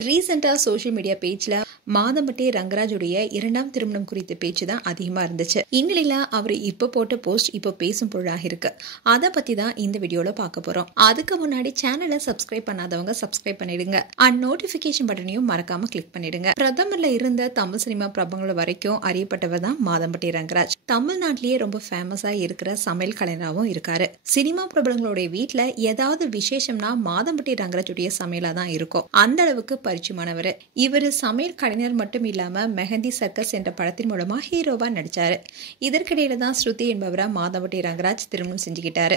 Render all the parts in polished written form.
ரீசெண்டா social media பேஜ்ல மாதம்பட்டி ரங்கராஜுடைய இரண்டாம் திருமணம் குறித்த பேச்சு தான் அதிகமா இருந்துச்சு. இந்நிலையில அவர் இப்ப போட்ட போஸ்ட் இப்ப பேசும் பொருளாக இருக்கு. அதை பத்தி தான் இந்த வீடியோல பார்க்க போறோம். அதுக்கு முன்னாடி சேனலை சப்ஸ்கிரைப் பண்ணாதவங்க சப்ஸ்கிரைப் பண்ணிடுங்க. அண்ட் நோட்டிபிகேஷன் பட்டனையும் மறக்காம கிளிக் பண்ணிடுங்க. பிரதமர்ல இருந்த தமிழ் சினிமா பிரபலங்கள் வரைக்கும் அறியப்பட்டவர் தான் மாதம்பட்டி ரங்கராஜ். தமிழ்நாட்டிலேயே ரொம்ப ஃபேமஸா இருக்கிற சமையல் கலைஞராகவும் இருக்காரு. சினிமா பிரபலங்களுடைய வீட்டுல ஏதாவது விசேஷம்னா மாதம்பட்டி ரங்கராஜுடைய சமையலா தான் இருக்கும். அந்த அளவுக்கு பரிச்சயமானவர். இவர் சமையல் கலைஞர் மட்டும் இல்லாம மெஹந்தி சர்க்கஸ் என்ற படத்தின் மூலமா ஹீரோவா நடிச்சாரு. இதற்கிடையில தான் ஸ்ருதி என்பவரை மாதம்பட்டி ரங்கராஜ் திருமணம் செஞ்சுக்கிட்டாரு.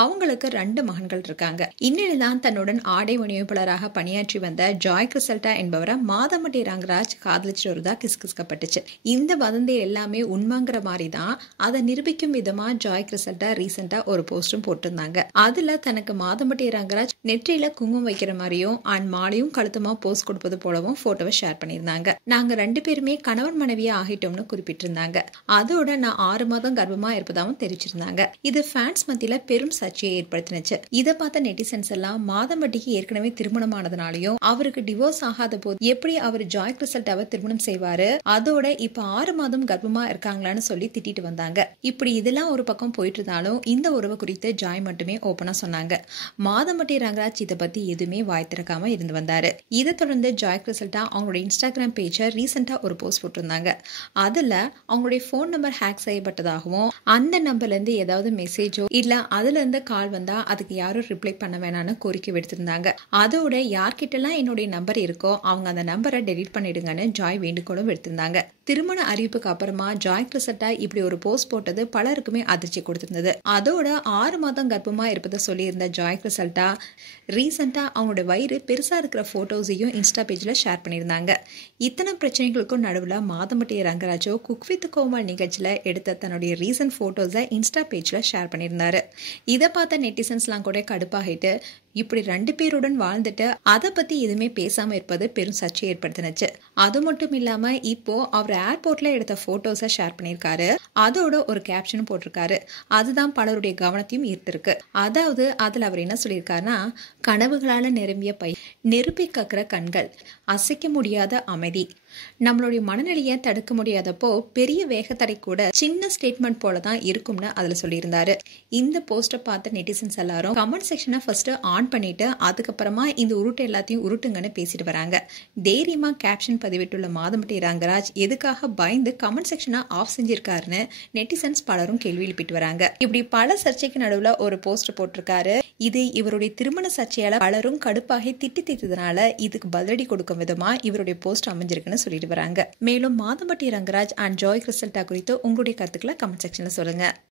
அவங்களுக்கு 2 மகன்கள் இருக்காங்க. இந்நிலையில்தான் தன்னுடன் ஆடை வடிவமைப்பாளராக பணியாற்றி வந்த ஜாய் கிறிசல்டா என்பவரை மாதம்பட்டி ரங்கராஜ் காதலிச்சு வருதா கிசுகிசுக்கப்பட்டுச்சு. இந்த வதந்தி எல்லாமே உண்மைங்கிற மாதிரி தான் அதை நிரூபிக்கும் விதமா ஜாய் கிறிசல்டா ரீசெண்டா ஒரு போஸ்டும் போட்டிருந்தாங்க. அதுல தனக்கு மாதம்பட்டி ரங்கராஜ் நெற்றியில குங்குமம் வைக்கிற மாதிரியும் அண்ட் மாலையும் கழுத்துமா போஸ்ட் கொடுப்பது போலவும் போட்டோவை ஷேர் பண்ணியிருந்தாங்க. நாங்க 2 பேருமே கணவன் மனைவியா ஆகிட்டோம்னு குறிப்பிட்டிருந்தாங்க. அதோட நான் 6 மாதம் கர்ப்பமா இருப்பதாகவும் தெரிவிச்சிருந்தாங்க. இது ஃபேன்ஸ் மத்தியில பெரும் சர்ச்சையை ஏற்படுத்தினுச்சு. இதை பார்த்த நெட்டிசன்ஸ் எல்லாம் மாதம்பட்டிக்கு ஏற்கனவே திருமணமானதுனாலையும் அவருக்கு டிவோர்ஸ் ஆகாத போது எப்படி அவர் ஜாய் கிறிசல்டாவை திருமணம் செய்வாரு, அதோட இப்ப 6 மாதம் கர்ப்பமா இருக்காங்களான்னு சொல்லி திட்டிட்டு வந்தாங்க. இப்படி இதெல்லாம் ஒரு பக்கம் போயிட்டு இருந்தாலும் இந்த உறவு குறித்து ஜாய் மட்டுமே ஓபனா சொன்னாங்க. மாதம்பட்டி ரங்கராஜ் இதை பத்தி எதுவுமே வாய் திறக்காம இருந்து வந்தாரு. இதை தொடர்ந்து ஜாய் கிறிசல்டா அவங்களுடைய இன்ஸ்டாகிராம் பேஜை ரீசெண்டா ஒரு போஸ்ட் போட்டிருந்தாங்க. அதுல அவங்களுடைய போன் நம்பர் ஹேக் செய்யப்பட்டதாகவும் அந்த நம்பர்ல இருந்து ஏதாவது மெசேஜோ இல்ல அதுல இருந்து கால் வந்தா அதுக்கு யாரும் ரிப்ளை பண்ண வேணாம்னு கோரிக்கை விடுத்திருந்தாங்க. அதோட யார்கிட்டலாம் என்னுடைய நம்பர் இருக்கோ அவங்க அந்த நம்பரை டெலீட் பண்ணிடுங்கன்னு ஜாய் வேண்டுகோளும் விடுத்திருந்தாங்க. திருமண அறிவிப்புக்கு அப்புறமா ஜாய் கிறிசல்டா இப்படி ஒரு போஸ்ட் போட்டது பலருக்குமே அதிர்ச்சி கொடுத்திருந்தது. அதோட 6 மாதம் கர்ப்பமா இருப்பதை சொல்லியிருந்த ஜாய் கிறிசல்டா ரீசெண்டா அவங்களோட வயிறு பெருசா இருக்கிற போட்டோஸையும் இன்ஸ்டா பேஜ்ல ஷேர் பண்ணியிருந்தாங்க. இத்தனை பிரச்சனைகளுக்கும் நடுவில் மாதம்பட்டி ரங்கராஜோ குக் வித் கோமல் நிகழ்ச்சியில எடுத்த தன்னுடைய ரீசன்ட் போட்டோஸை இன்ஸ்டா பேஜ்ல ஷேர் பண்ணியிருந்தாரு. இதை பார்த்த நெட்டிசன்ஸ்லாம் கூட கடுப்பாகிட்டு இப்படி 2 பேருடன் வாழ்ந்துட்டு அதை பத்தி எதுவுமே பேசாம இருப்பது பெரும் சர்ச்சை ஏற்படுத்தினுச்சு. அது மட்டும் இல்லாம இப்போ அவர் ஏர்போர்ட்ல எடுத்த போட்டோஸை ஷேர் பண்ணியிருக்காரு. அதோட ஒரு கேப்ஷனும் போட்டிருக்காரு. அதுதான் பலருடைய கவனத்தையும் ஈர்த்திருக்கு. அதாவது அதுல அவர் என்ன சொல்லியிருக்காருன்னா, கனவுகளால நிரம்பிய பை, நெருப்பி கக்கிற கண்கள், அசைக்க முடியாத அமைதி, நம்மளுடைய மனநிலையை தடுக்க முடியாதப்போ பெரிய வேகத்தடை கூட சின்ன ஸ்டேட்மெண்ட் போலதான் இருக்கும்னு அதுல சொல்லியிருந்தாரு. இந்த போஸ்டை பார்த்த நெட்டிசன்ஸ் எல்லாரும் கமெண்ட் செக்ஷனை ஃபர்ஸ்ட் ஆன் பண்ணிட்டு அதுக்கப்புறமா இந்த உருட்டு எல்லாத்தையும் உருட்டுங்கன்னு பேசிட்டு வராங்க. தைரியமா கேப்ஷன் பதிவிட்டுள்ள மாதம்பட்டி ரங்கராஜ் எதுக்காக பயந்து கமெண்ட் செக்ஷனை ஆஃப் செஞ்சிருக்காருன்னு நெட்டிசன்ஸ் பலரும் கேள்வி எழுப்பிட்டு வராங்க. இப்படி பல சர்ச்சைக்கு நடுவுல ஒரு போஸ்ட் போட்டிருக்காரு. இது இவருடைய திருமண சர்ச்சையால பலரும் கடுப்பாகி திட்டி தீர்த்ததுனால இதுக்கு பதிலடி கொடுக்கும் விதமா இவருடைய போஸ்ட் அமைஞ்சிருக்குன்னு சொல்லிட்டு வராங்க. மேலும் மாதம்பட்டி ரங்கராஜ் அண்ட் ஜாய் கிறிசல்டா குறித்து உங்களுடைய கருத்துக்களை கமெண்ட் செக்ஷன்ல சொல்லுங்க.